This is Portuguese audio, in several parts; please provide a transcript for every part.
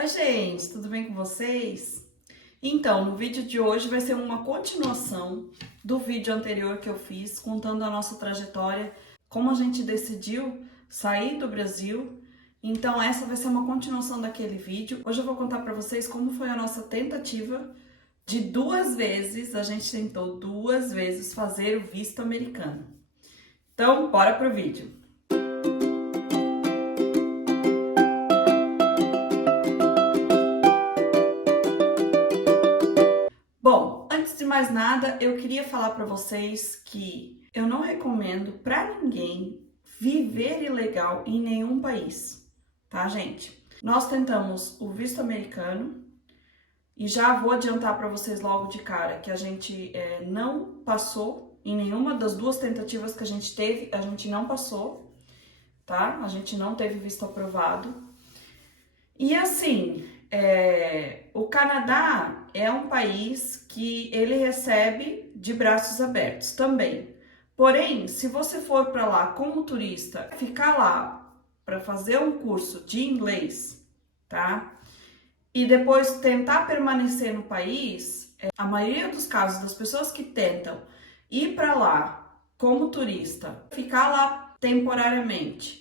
Oi, gente, tudo bem com vocês? Então, no vídeo de hoje vai ser uma continuação do vídeo anterior que eu fiz, contando a nossa trajetória, como a gente decidiu sair do Brasil. Então, essa vai ser uma continuação daquele vídeo. Hoje eu vou contar para vocês como foi a nossa tentativa de a gente tentou 2 vezes fazer o visto americano. Então, bora pro vídeo. Bom, antes de mais nada, eu queria falar para vocês que eu não recomendo para ninguém viver ilegal em nenhum país, tá, gente? Nós tentamos o visto americano e já vou adiantar para vocês logo de cara que a gente não passou em nenhuma das 2 tentativas que a gente teve, a gente não passou, tá? A gente não teve visto aprovado. E assim, o Canadá é um país que ele recebe de braços abertos também. Porém, se você for para lá como turista, ficar lá para fazer um curso de inglês, tá? E depois tentar permanecer no país, a maioria dos casos das pessoas que tentam ir para lá como turista, ficar lá temporariamente,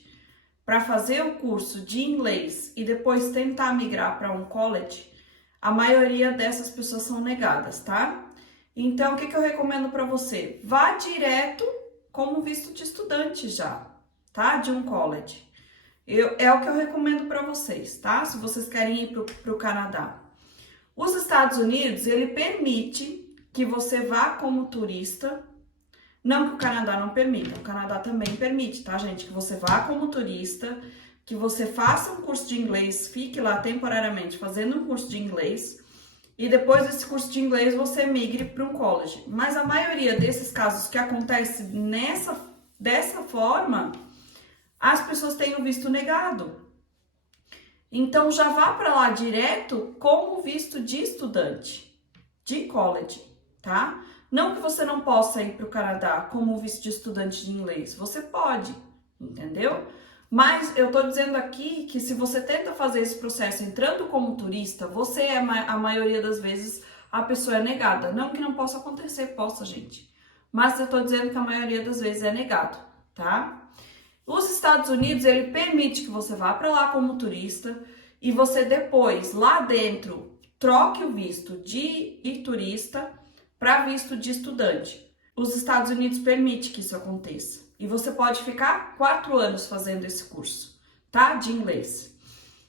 para fazer o curso de inglês e depois tentar migrar para um college, a maioria dessas pessoas são negadas, tá? Então, o que eu recomendo para você? Vá direto como visto de estudante já, tá? De um college. É o que eu recomendo para vocês, tá? Se vocês querem ir para o Canadá. Os Estados Unidos, ele permite que você vá como turista. Não que o Canadá não permita, o Canadá também permite, tá, gente? Que você vá como turista, que você faça um curso de inglês, fique lá temporariamente fazendo um curso de inglês e depois desse curso de inglês você migre para um college. Mas a maioria desses casos que acontece dessa forma, as pessoas têm o visto negado. Então já vá para lá direto com o visto de estudante, de college, tá? Não que você não possa ir para o Canadá como visto de estudante de inglês, você pode, entendeu? Mas eu tô dizendo aqui que se você tenta fazer esse processo entrando como turista, você a maioria das vezes a pessoa é negada. Não que não possa acontecer, possa, gente. Mas eu tô dizendo que a maioria das vezes é negado, tá? Os Estados Unidos, ele permite que você vá para lá como turista e você depois, lá dentro, troque o visto de turista para visto de estudante. Os Estados Unidos permite que isso aconteça. E você pode ficar 4 anos fazendo esse curso, tá? De inglês.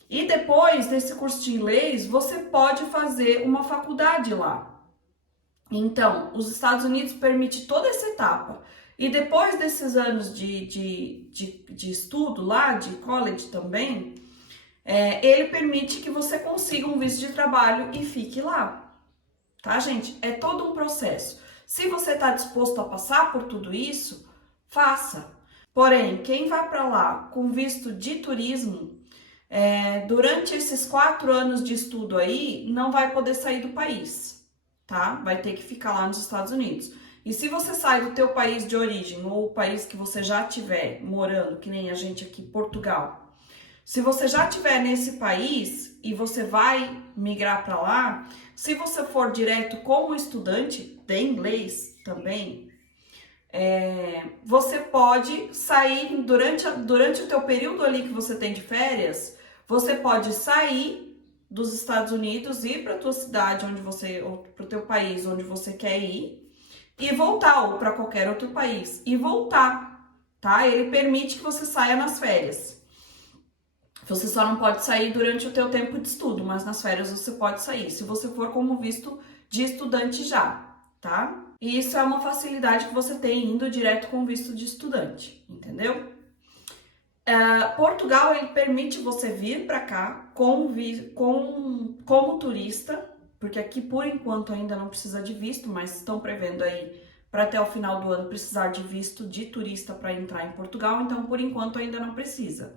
E depois desse curso de inglês, você pode fazer uma faculdade lá. Então, os Estados Unidos permite toda essa etapa. E depois desses anos de estudo lá, de college também, ele permite que você consiga um visto de trabalho e fique lá. Tá, gente? É todo um processo. Se você está disposto a passar por tudo isso, faça. Porém, quem vai para lá com visto de turismo, durante esses 4 anos de estudo aí, não vai poder sair do país, tá? Vai ter que ficar lá nos Estados Unidos. E se você sai do teu país de origem ou o país que você já estiver morando, que nem a gente aqui, Portugal, se você já estiver nesse país e você vai migrar para lá, se você for direto como estudante de inglês também, você pode sair durante o teu período ali que você tem de férias, você pode sair dos Estados Unidos, ir para a tua cidade ou para o teu país onde você quer ir e voltar, ou para qualquer outro país e voltar, tá? Ele permite que você saia nas férias. Você só não pode sair durante o teu tempo de estudo, mas nas férias você pode sair, se você for como visto de estudante já, tá? E isso é uma facilidade que você tem indo direto com visto de estudante, entendeu? Portugal, ele permite você vir para cá como turista, porque aqui por enquanto ainda não precisa de visto, mas estão prevendo aí para até o final do ano precisar de visto de turista para entrar em Portugal, então por enquanto ainda não precisa.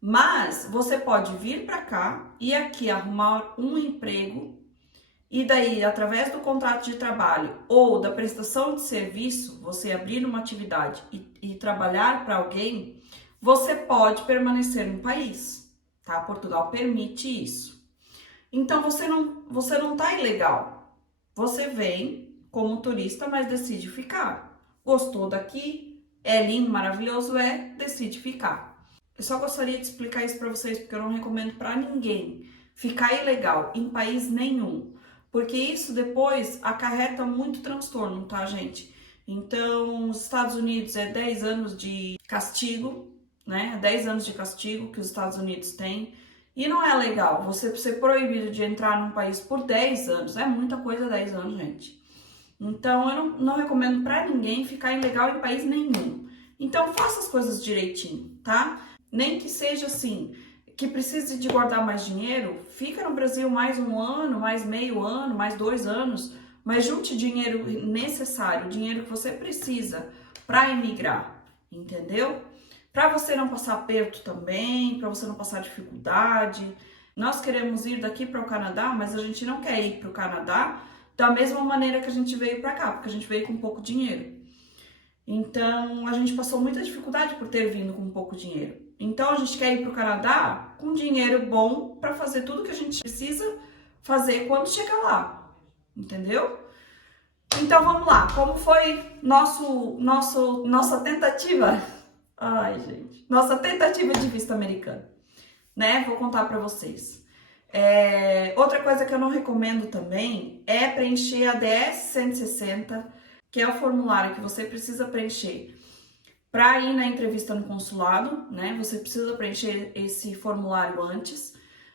Mas você pode vir para cá e aqui arrumar um emprego e daí, através do contrato de trabalho ou da prestação de serviço, você abrir uma atividade e trabalhar para alguém, você pode permanecer no país, tá? Portugal permite isso. Então você não tá ilegal. Você vem como turista, mas decide ficar. Gostou daqui? É lindo, maravilhoso, decide ficar. Eu só gostaria de explicar isso para vocês porque eu não recomendo para ninguém ficar ilegal em país nenhum, porque isso depois acarreta muito transtorno, tá, gente? Então, os Estados Unidos é 10 anos de castigo, né? 10 anos de castigo que os Estados Unidos têm. E não é legal você ser proibido de entrar num país por 10 anos. É muita coisa 10 anos, gente. Então, eu não recomendo para ninguém ficar ilegal em país nenhum. Então, faça as coisas direitinho, tá? Nem que seja assim, que precise de guardar mais dinheiro, fica no Brasil mais um ano, mais meio ano, mais 2 anos, mas junte dinheiro necessário, dinheiro que você precisa para emigrar, entendeu? Para você não passar aperto também, para você não passar dificuldade. Nós queremos ir daqui para o Canadá, mas a gente não quer ir para o Canadá da mesma maneira que a gente veio para cá, porque a gente veio com pouco dinheiro. Então, a gente passou muita dificuldade por ter vindo com pouco dinheiro. Então, a gente quer ir para o Canadá com dinheiro bom para fazer tudo que a gente precisa fazer quando chegar lá, entendeu? Então, vamos lá. Como foi nossa tentativa? Ai, gente. Nossa tentativa de visto americano, né? Vou contar para vocês. Outra coisa que eu não recomendo também é preencher a DS-160, que é o formulário que você precisa preencher para ir na entrevista no consulado, né? Você precisa preencher esse formulário antes.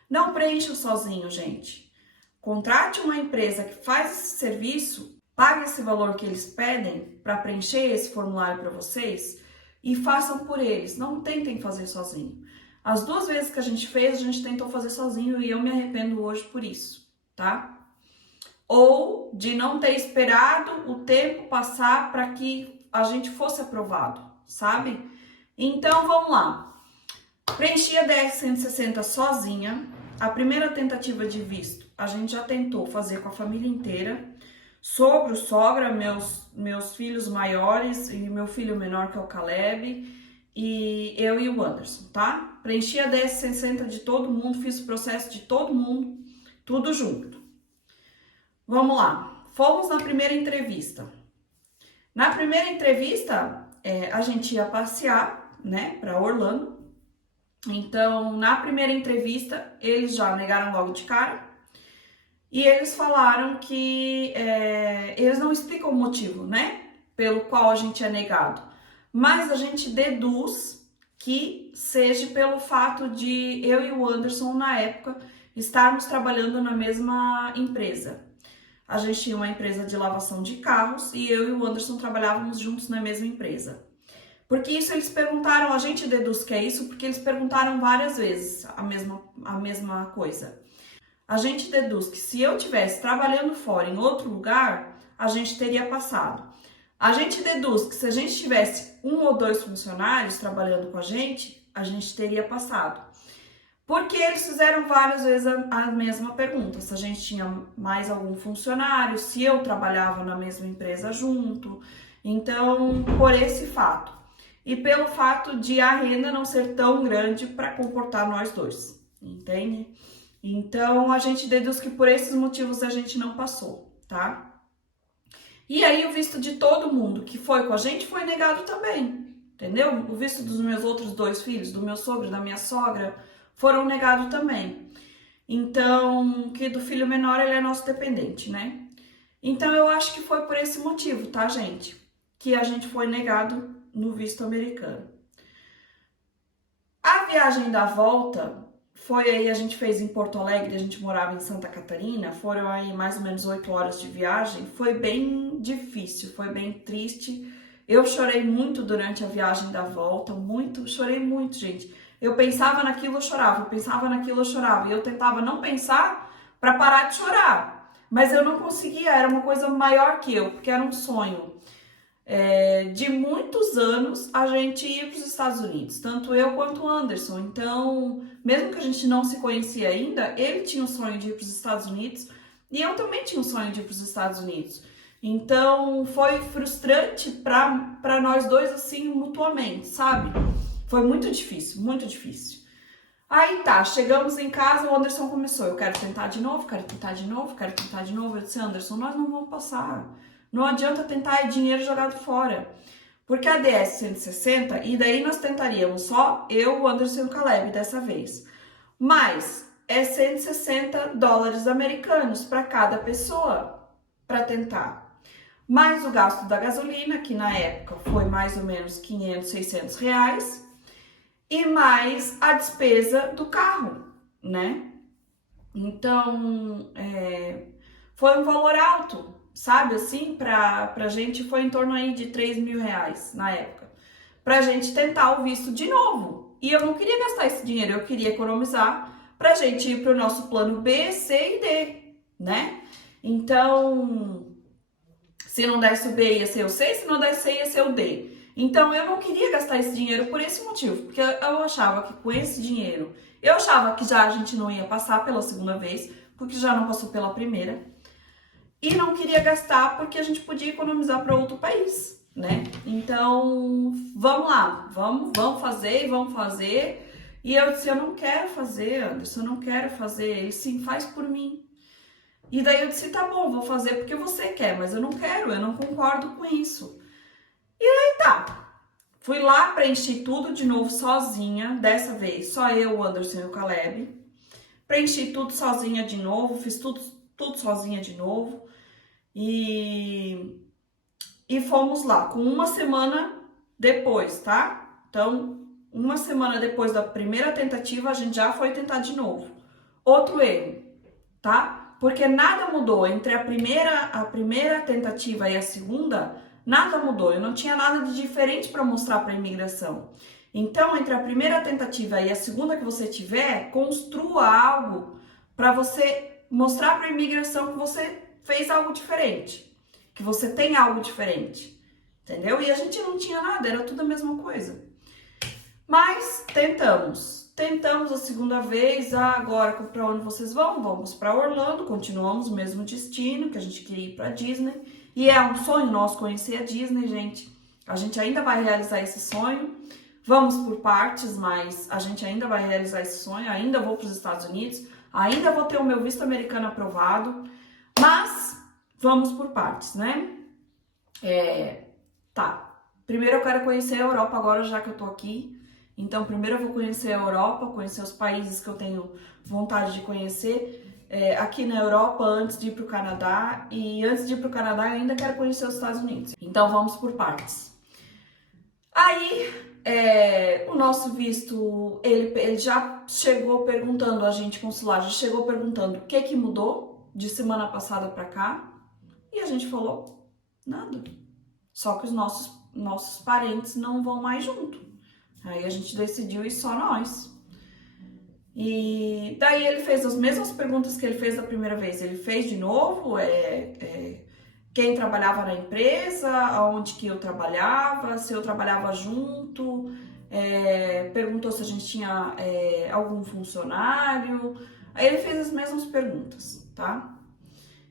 Não preencha sozinho, gente. Contrate uma empresa que faz esse serviço, pague esse valor que eles pedem para preencher esse formulário para vocês e façam por eles. Não tentem fazer sozinho. As 2 vezes que a gente fez, a gente tentou fazer sozinho e eu me arrependo hoje por isso, tá? Ou de não ter esperado o tempo passar para que a gente fosse aprovado, sabe? Então, vamos lá. Preenchi a DS-160 sozinha. A primeira tentativa de visto, a gente já tentou fazer com a família inteira. Sogro, sogra, meus filhos maiores e meu filho menor, que é o Caleb, e eu e o Anderson, tá? Preenchi a DS-160 de todo mundo, fiz o processo de todo mundo, tudo junto. Vamos lá, fomos na primeira entrevista. Na primeira entrevista, a gente ia passear, né, para Orlando. Então, na primeira entrevista, eles já negaram logo de cara. E eles falaram que eles não explicam o motivo, né, pelo qual a gente é negado. Mas a gente deduz que seja pelo fato de eu e o Anderson, na época, estarmos trabalhando na mesma empresa. A gente tinha uma empresa de lavação de carros e eu e o Anderson trabalhávamos juntos na mesma empresa. Porque isso eles perguntaram, a gente deduz que é isso porque eles perguntaram várias vezes a mesma coisa. A gente deduz que se eu estivesse trabalhando fora em outro lugar, a gente teria passado. A gente deduz que se a gente tivesse 1 ou 2 funcionários trabalhando com a gente teria passado. Porque eles fizeram várias vezes a mesma pergunta, se a gente tinha mais algum funcionário, se eu trabalhava na mesma empresa junto. Então, por esse fato. E pelo fato de a renda não ser tão grande para comportar nós dois, entende? Então, a gente deduz que por esses motivos a gente não passou, tá? E aí, o visto de todo mundo que foi com a gente foi negado também, entendeu? O visto dos meus outros 2 filhos, do meu sogro e da minha sogra, foram negados também. Então, que do filho menor, ele é nosso dependente, né? Então, eu acho que foi por esse motivo, tá, gente? Que a gente foi negado no visto americano. A viagem da volta foi aí, a gente fez em Porto Alegre, a gente morava em Santa Catarina, foram aí mais ou menos 8 horas de viagem, foi bem difícil, foi bem triste. Eu chorei muito durante a viagem da volta, chorei muito, gente. Eu pensava naquilo, eu chorava, eu pensava naquilo, eu chorava, e eu tentava não pensar para parar de chorar, mas eu não conseguia, era uma coisa maior que eu, porque era um sonho. De muitos anos a gente ia para os Estados Unidos, tanto eu quanto o Anderson. Então, mesmo que a gente não se conhecia ainda, ele tinha o sonho de ir para os Estados Unidos e eu também tinha o sonho de ir para os Estados Unidos. Então, foi frustrante para nós dois, assim, mutuamente, sabe? Foi muito difícil, muito difícil. Aí tá, chegamos em casa, o Anderson começou, eu quero tentar de novo, quero tentar de novo, quero tentar de novo. Eu disse, Anderson, nós não vamos passar. Não adianta tentar, é dinheiro jogado fora. Porque a DS 160, e daí nós tentaríamos só eu, o Anderson e o Caleb dessa vez. Mas é 160 dólares americanos para cada pessoa para tentar. Mais o gasto da gasolina, que na época foi mais ou menos 500, 600 reais. E mais a despesa do carro, né? Então, foi um valor alto, sabe? Assim, pra gente foi em torno aí de 3 mil reais na época. Pra gente tentar o visto de novo. E eu não queria gastar esse dinheiro, eu queria economizar pra gente ir pro nosso plano B, C e D, né? Então, se não desse o B ia ser o C, se não desse o C ia ser o D. Então eu não queria gastar esse dinheiro por esse motivo, porque eu achava que com esse dinheiro, eu achava que já a gente não ia passar pela segunda vez, porque já não passou pela primeira, e não queria gastar porque a gente podia economizar para outro país, né? Então, vamos lá, vamos fazer e vamos fazer. E eu disse, eu não quero fazer, Anderson, eu não quero fazer. Ele, sim, faz por mim. E daí eu disse, tá bom, vou fazer porque você quer, mas eu não quero, eu não concordo com isso. E aí tá, fui lá, preenchi tudo de novo sozinha, dessa vez só eu, o Anderson e o Caleb. Preenchi tudo sozinha de novo, fiz tudo sozinha de novo. E fomos lá, com uma semana depois, tá? Então, uma semana depois da primeira tentativa, a gente já foi tentar de novo. Outro erro, tá? Porque nada mudou entre a primeira tentativa e a segunda, nada mudou. Eu não tinha nada de diferente para mostrar para a imigração. Então, entre a primeira tentativa e a segunda que você tiver, construa algo para você mostrar para a imigração que você fez algo diferente, que você tem algo diferente, entendeu? E a gente não tinha nada, era tudo a mesma coisa. Mas tentamos a segunda vez. Agora para onde vocês vão? Vamos para Orlando, continuamos o mesmo destino, que a gente queria ir para Disney, e é um sonho nosso conhecer a Disney, gente. A gente ainda vai realizar esse sonho. Vamos por partes, mas a gente ainda vai realizar esse sonho. Ainda vou para os Estados Unidos, ainda vou ter o meu visto americano aprovado, mas vamos por partes, né? Tá. Primeiro eu quero conhecer a Europa agora, já que eu tô aqui. Então, primeiro eu vou conhecer a Europa, conhecer os países que eu tenho vontade de conhecer aqui na Europa antes de ir para o Canadá. E antes de ir para o Canadá, eu ainda quero conhecer os Estados Unidos. Então, vamos por partes. Aí, o nosso visto, ele já chegou perguntando, a gente consular, já chegou perguntando o que mudou de semana passada para cá. E a gente falou, nada. Só que os nossos parentes não vão mais junto. Aí a gente decidiu ir só nós. E daí ele fez as mesmas perguntas que ele fez da primeira vez. Ele fez de novo, quem trabalhava na empresa, aonde que eu trabalhava, se eu trabalhava junto, perguntou se a gente tinha algum funcionário. Aí ele fez as mesmas perguntas, tá?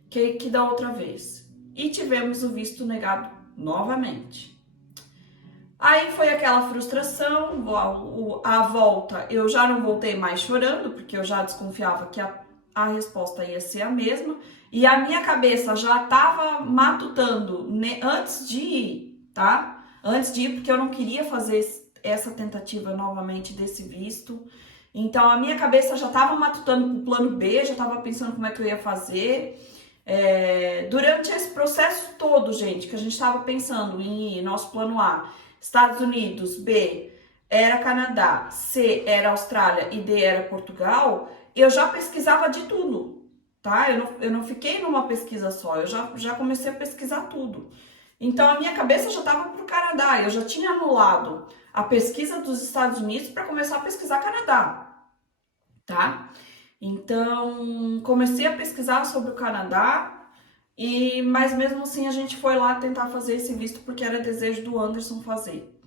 Que da outra vez. E tivemos o visto negado novamente. Aí foi aquela frustração, a volta, eu já não voltei mais chorando, porque eu já desconfiava que a resposta ia ser a mesma, e a minha cabeça já estava matutando antes de ir, tá? Antes de ir, porque eu não queria fazer essa tentativa novamente desse visto. Então a minha cabeça já estava matutando pro plano B, já estava pensando como é que eu ia fazer. Durante esse processo todo, gente, que a gente estava pensando em ir, nosso plano A, Estados Unidos, B era Canadá, C era Austrália e D era Portugal, eu já pesquisava de tudo, tá? Eu não fiquei numa pesquisa só, eu já comecei a pesquisar tudo. Então a minha cabeça já estava pro Canadá, eu já tinha anulado a pesquisa dos Estados Unidos para começar a pesquisar Canadá, tá? Então comecei a pesquisar sobre o Canadá. Mas mesmo assim a gente foi lá tentar fazer esse visto porque era desejo do Anderson fazer.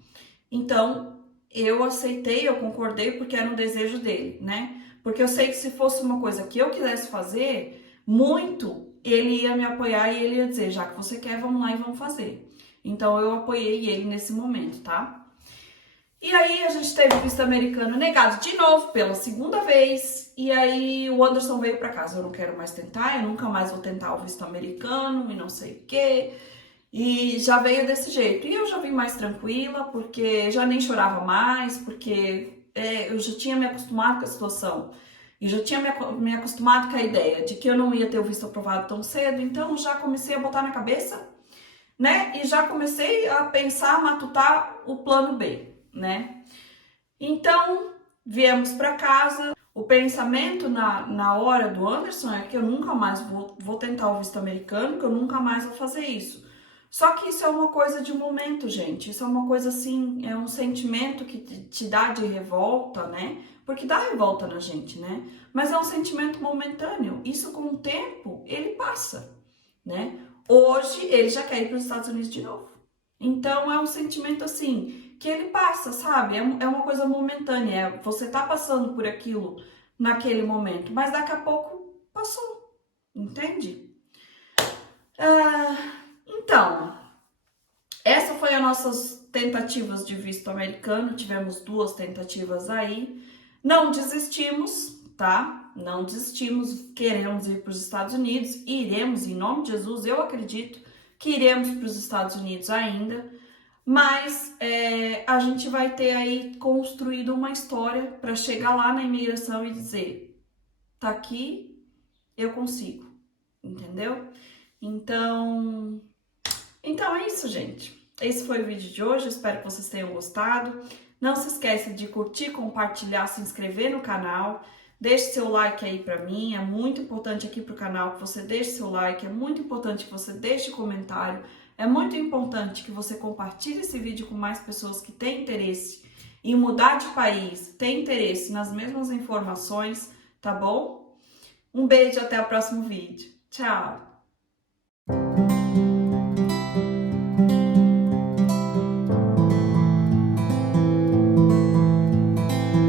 Então eu aceitei, eu concordei porque era um desejo dele, né? Porque eu sei que se fosse uma coisa que eu quisesse fazer muito, ele ia me apoiar e ele ia dizer, já que você quer, vamos lá e vamos fazer. Então eu apoiei ele nesse momento, tá? E aí a gente teve o visto americano negado de novo, pela segunda vez, e aí o Anderson veio pra casa, eu não quero mais tentar, eu nunca mais vou tentar o visto americano e não sei o quê. E já veio desse jeito. E eu já vim mais tranquila, porque já nem chorava mais, porque eu já tinha me acostumado com a situação. E já tinha me acostumado com a ideia de que eu não ia ter o visto aprovado tão cedo, então já comecei a botar na cabeça, né? E já comecei a pensar, matutar o plano B, né? Então, viemos para casa. O pensamento na hora do Anderson é que eu nunca mais vou tentar o visto americano, que eu nunca mais vou fazer isso. Só que isso é uma coisa de momento, gente. Isso é uma coisa assim, é um sentimento que te dá de revolta, né? Porque dá revolta na gente, né? Mas é um sentimento momentâneo. Isso com o tempo, ele passa, né? Hoje ele já quer ir para os Estados Unidos de novo. Então é um sentimento assim que ele passa, sabe? É uma coisa momentânea. Você tá passando por aquilo naquele momento, mas daqui a pouco passou, entende? Então, essa foi as nossas tentativas de visto americano. Tivemos 2 tentativas aí. Não desistimos, tá? Não desistimos. Queremos ir para os Estados Unidos. Iremos, em nome de Jesus, eu acredito que iremos para os Estados Unidos ainda. Mas a gente vai ter aí construído uma história para chegar lá na imigração e dizer: tá aqui, eu consigo, entendeu? Então é isso, gente. Esse foi o vídeo de hoje, espero que vocês tenham gostado. Não se esqueça de curtir, compartilhar, se inscrever no canal. Deixe seu like aí pra mim, é muito importante aqui pro canal que você deixe seu like, é muito importante que você deixe comentário, é muito importante que você compartilhe esse vídeo com mais pessoas que têm interesse em mudar de país, têm interesse nas mesmas informações, tá bom? Um beijo, até o próximo vídeo. Tchau!